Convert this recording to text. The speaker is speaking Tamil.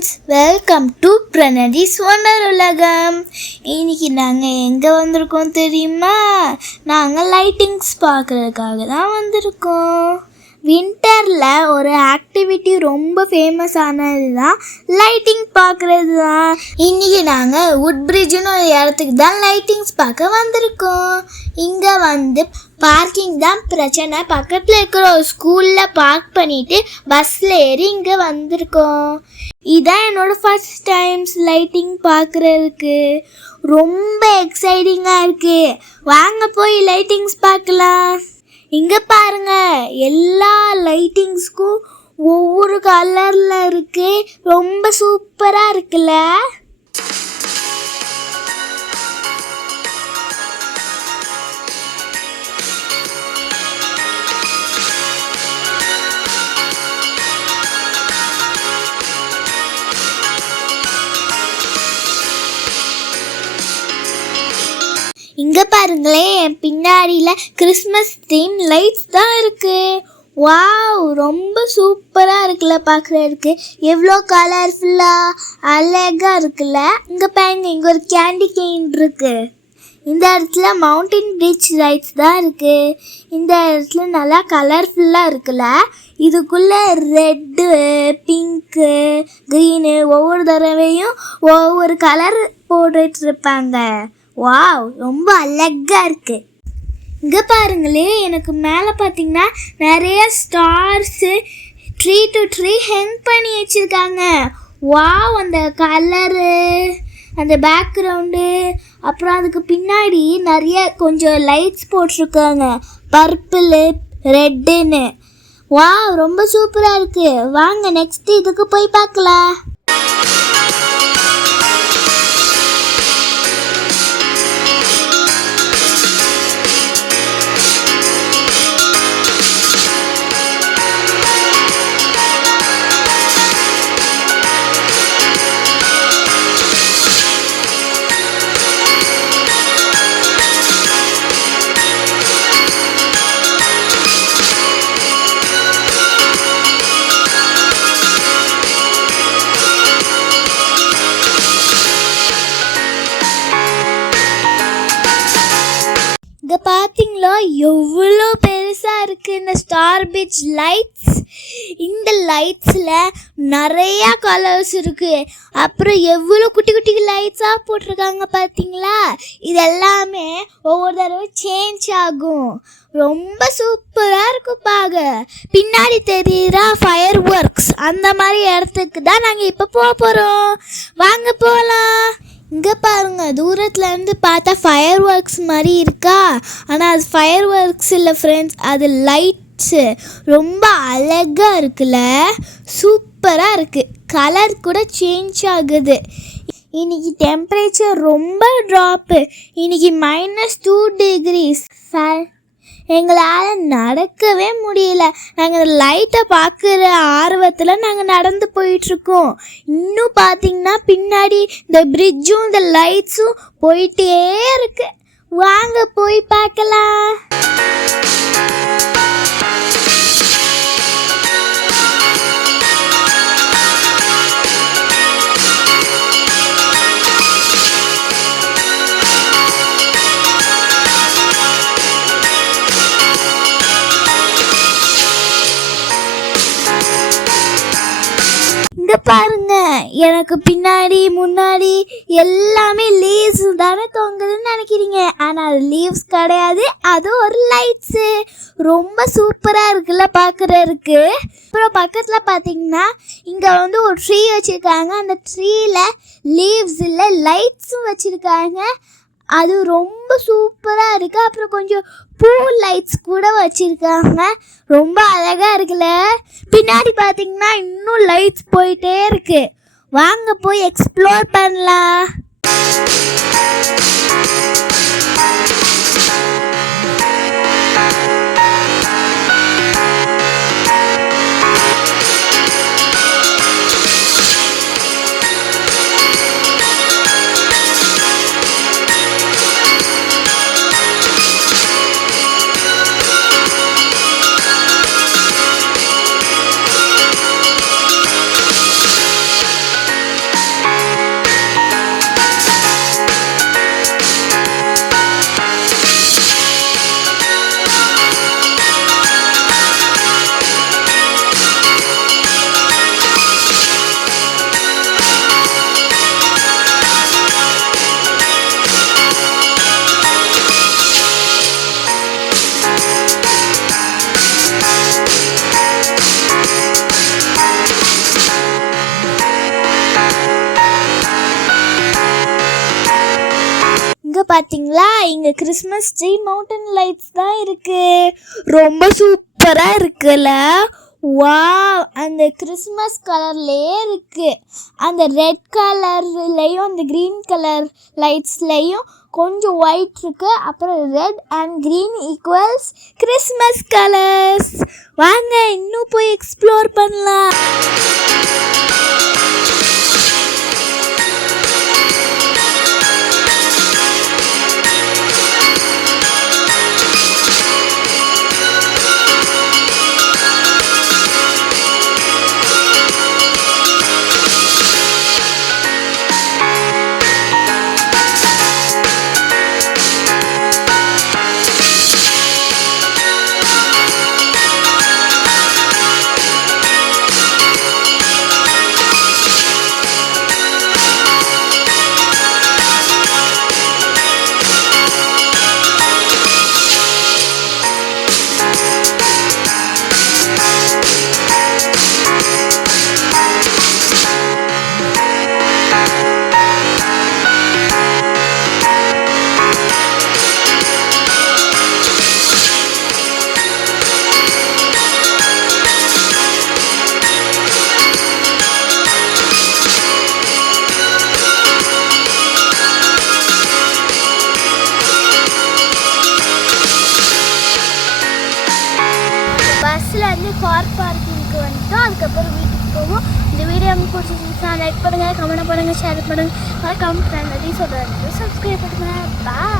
ஃப்ரெண்ட்ஸ், வெல்கம் டு பிரணதிஸ் ஒண்டர் உலகம். இன்னைக்கு நாங்கள் எங்கே வந்திருக்கோம் தெரியுமா? நாங்கள் லைட்டிங்ஸ் பார்க்குறதுக்காக தான் வந்திருக்கோம். வின்டரில் ஒரு ஆக்டிவிட்டி ரொம்ப ஃபேமஸ் ஆனது தான் லைட்டிங் பார்க்குறது தான். இன்றைக்கி நாங்கள் வுட் பிரிட்ஜுன்னு ஒரு இடத்துக்கு தான் லைட்டிங்ஸ் பார்க்க வந்திருக்கோம். இங்கே வந்து பார்க்கிங் தான் பிரச்சனை. பக்கத்தில் இருக்கிற ஒரு ஸ்கூலில் பார்க் பண்ணிவிட்டு பஸ்ஸில் ஏறி இங்கே வந்திருக்கோம். இதுதான் என்னோடய ஃபர்ஸ்ட் டைம்ஸ் லைட்டிங் பார்க்குறதுக்கு. ரொம்ப எக்ஸைட்டிங்காக இருக்குது. வாங்க போய் லைட்டிங்ஸ் பார்க்கலாம். இங்கே பாருங்க, எல்லா லைட்டிங்ஸ்க்கும் ஒவ்வொரு கலரில் இருக்கு. ரொம்ப சூப்பராக இருக்குல்ல? இங்கே பாருங்களேன், பின்னாடியில் கிறிஸ்மஸ் தீம் லைட்ஸ் தான் இருக்குது. வாவ், ரொம்ப சூப்பராக இருக்குல்ல பார்க்குறதுக்கு. எவ்வளோ கலர்ஃபுல்லாக அழகாக இருக்குல்ல? இங்கே பாருங்க, இங்கே ஒரு கேண்டி கெயின் இருக்குது. இந்த இடத்துல மவுண்டன் பிரிட்ஜ் ரைட்ஸ் தான் இருக்குது. இந்த இடத்துல நல்லா கலர்ஃபுல்லாக இருக்குல்ல? இதுக்குள்ளே ரெட்டு, பிங்க்கு, க்ரீனு ஒவ்வொரு தடவையும் ஒவ்வொரு கலர் போட்டுட்ருப்பாங்க. வாவ், ரொம்ப அழகாக இருக்குது. இங்கே பாருங்களேன், எனக்கு மேலே பார்த்தீங்கன்னா நிறைய Stars tree to tree hang பண்ணி வச்சுருக்காங்க. வாவ், அந்த கலரு, அந்த பேக்ரவுண்டு, அப்புறம் அதுக்கு பின்னாடி நிறைய கொஞ்சம் லைட்ஸ் போட்டிருக்காங்க, பர்பிளு, ரெட்டுன்னு. வாவ், ரொம்ப சூப்பராக இருக்குது. வாங்க நெக்ஸ்ட் இதுக்கு போய் பார்க்கலாம். இங்கே பார்த்தீங்களா, எவ்வளோ பெருசாக இருக்குது இந்த ஸ்டார் பிரிட்ஜ் லைட்ஸ். இந்த லைட்ஸில் நிறையா கலர்ஸ் இருக்குது. அப்புறம் எவ்வளோ குட்டி குட்டி லைட்ஸாக போட்டிருக்காங்க பார்த்தீங்களா? இதெல்லாமே ஒவ்வொரு தடவை சேஞ்ச் ஆகும். ரொம்ப சூப்பராக இருக்கும் பார்க்க. பின்னாடி தெரியுறா ஃபயர் ஒர்க்ஸ், அந்த மாதிரி இடத்துக்கு தான் நாங்கள் இப்போ போக போகிறோம். வாங்க போகலாம். இங்கே பாருங்கள், தூரத்துலேருந்து பார்த்தா ஃபயர் ஒர்க்ஸ் மாதிரி இருக்கா? ஆனால் அது ஃபயர் ஒர்க்ஸ் இல்லை ஃப்ரெண்ட்ஸ், அது லைட்ஸு. ரொம்ப அழகாக இருக்குல்ல? சூப்பராக இருக்குது. கலர் கூட சேஞ்ச் ஆகுது. இன்றைக்கி டெம்பரேச்சர் ரொம்ப ட்ராப்பு. இன்றைக்கி -2 degrees. எங்களால் நடக்கவே முடியல. நாங்கள் அந்த லைட்டை பார்க்குற ஆர்வத்தில் நாங்கள் நடந்து போயிட்டுருக்கோம். இன்னும் பார்த்திங்கன்னா பின்னாடி இந்த பிரிட்ஜும் இந்த லைட்ஸும் போயிட்டே இருக்கு. வாங்க போய் பார்க்கலாம். இங்கே பாருங்க, எனக்கு பின்னாடி முன்னாடி எல்லாமே லீவ்ஸ் தானே தொங்குதுன்னு நினைக்கிறீங்க. ஆனால் அது லீவ்ஸ் கிடையாது, அது ஒரு லைட்ஸு. ரொம்ப சூப்பராக இருக்குல்ல பார்க்குறதுக்கு. அப்புறம் பக்கத்தில் பார்த்தீங்கன்னா இங்கே வந்து ஒரு ட்ரீ வச்சுருக்காங்க. அந்த ட்ரீயில் லீவ்ஸ் இல்லை, லைட்ஸும் வச்சுருக்காங்க. அது ரொம்ப சூப்பராக இருக்குது. அப்புறம் கொஞ்சம் பூ லைட்ஸ் கூட வச்சுருக்காங்க. ரொம்ப அழகாக இருக்குல்ல? பின்னாடி பார்த்தீங்கன்னா இன்னும் லைட்ஸ் போயிட்டே இருக்குது. வாங்க போய் எக்ஸ்ப்ளோர் பண்ணலாம். பார்த்தீங்களா, இங்கே கிறிஸ்மஸ் ட்ரீ மவுண்டன் லைட்ஸ் தான் இருக்குது. ரொம்ப சூப்பராக இருக்குல்ல. வாவ், அந்த கிறிஸ்மஸ் கலர்லேயே இருக்குது. அந்த ரெட் கலர்லேயும் அந்த க்ரீன் கலர் லைட்ஸ்லேயும் கொஞ்சம் ஒயிட் இருக்குது. அப்புறம் red and green equals Christmas colours. வாங்க இன்னும் போய் எக்ஸ்ப்ளோர் பண்ணலாம். பஸ்ஸில் வந்து கார் பார்க்கிங்க்கு வந்துட்டோம். அதுக்கப்புறம் வீட்டுக்கு போவோம். இந்த வீடியோ வந்து பிடிச்சிருந்துச்சுன்னா லைக் பண்ணுங்கள், கமெண்ட் பண்ணுங்கள், ஷேர் பண்ணுங்கள். மறக்காம சேனல் சொல்கிறேன், சப்ஸ்கிரைப் பண்ணுங்கள். பாய்.